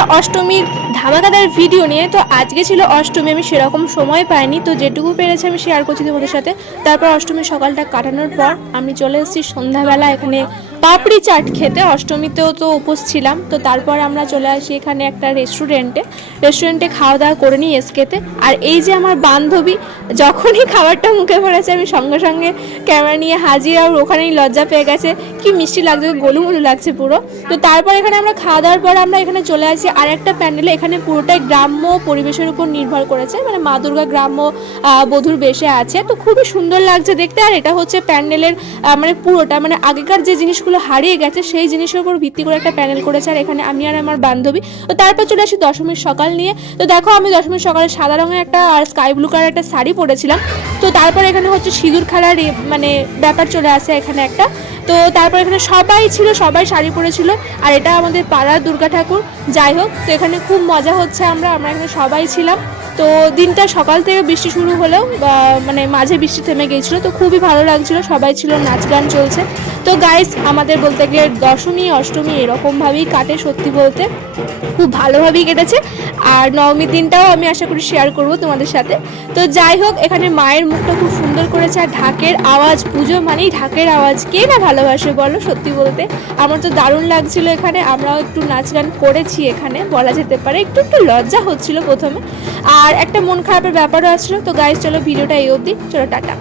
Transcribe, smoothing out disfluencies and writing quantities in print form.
একটা অষ্টমীর ধামাকাদার ভিডিও নিয়ে। তো আজকে ছিল অষ্টমী, আমি সেরকম সময় পাইনি, তো যেটুকু পেরেছি আমি শেয়ার করছি তোমাদের সাথে। তারপর অষ্টমীর সকালটা কাটানোর পর আমি চলে এসেছি সন্ধ্যাবেলা এখানে পাপড়ি চাট খেতে। অষ্টমীতেও তো উপোস ছিলাম, তো তারপর আমরা চলে আসি এখানে একটা রেস্টুরেন্টে খাওয়া দাওয়া করে নিই এসকেতে। আর এই যে আমার বান্ধবী, যখনই খাবারটা মুখে পড়েছে আমি সঙ্গে সঙ্গে ক্যামেরা নিয়ে হাজির, আর ওখানেই লজ্জা পেয়ে গেছে। কি মিষ্টি লাগছে, গোলুমোলু লাগছে পুরো। তো তারপর এখানে আমরা খাওয়া দাওয়ার পর আমরা এখানে চলে আসি আর একটা প্যান্ডেলে। এখানে পুরোটাই গ্রাম্য পরিবেশের উপর নির্ভর করেছে, মানে মা দুর্গা গ্রাম্য বধূর বেশে আছে, তো খুবই সুন্দর লাগছে দেখতে। আর এটা হচ্ছে প্যান্ডেলের মানে পুরোটা, মানে আগেকার যে জিনিসগুলো হারিয়ে গেছে সেই জিনিসের উপর ভিত্তি করে একটা প্যান্ডেল করেছে। আর এখানে আমি আর আমার বান্ধবী। তো তারপর চলে আসি দশমীর সকাল নিয়ে। তো দেখো আমি দশমীর সকালে সাদা রঙের একটা আর স্কাই ব্লু কালার একটা শাড়ি পরেছিলাম। তো তারপর এখানে হচ্ছে সিঁদুর খেলার মানে ব্যাপার চলে আসে এখানে একটা। তো তারপর এখানে সবাই ছিল, সবাই শাড়ি পরেছিল। আর এটা আমাদের পাড়ার দুর্গা ঠাকুর। যাই হোক, তো এখানে খুব মজা হচ্ছে, আমরা এখানে সবাই ছিলাম। তো দিনটা সকাল থেকে বৃষ্টি শুরু হলেও মানে মাঝে বৃষ্টি থেমে গিয়েছিল, তো খুবই ভালো লাগছিল, সবাই ছিল, নাচ গান চলছে। তো গাইস, আমাদের বলতে গেলে দশমী অষ্টমী এরকমভাবেই কাটে, সত্যি বলতে খুব ভালোভাবেই কেটেছে। আর নবমীর দিনটাও আমি আশা করি শেয়ার করব তোমাদের সাথে। তো যাই হোক, এখানে মায়ের মুখটা খুব সুন্দর করেছে। আর ঢাকের আওয়াজ, পুজো মানেই ঢাকের আওয়াজ, কে না ভালোবাসে বলো, সত্যি বলতে আমার তো দারুণ লাগছিল। এখানে আমরাও একটু নাচ গান করেছি, এখানে বলা যেতে পারে একটু একটু লজ্জা হচ্ছিল প্রথমে, আর একটা মন খারাপের ব্যাপারও আসছিল। তো গাইস চলো, ভিডিওটা এই অবধি, চলো টাটা।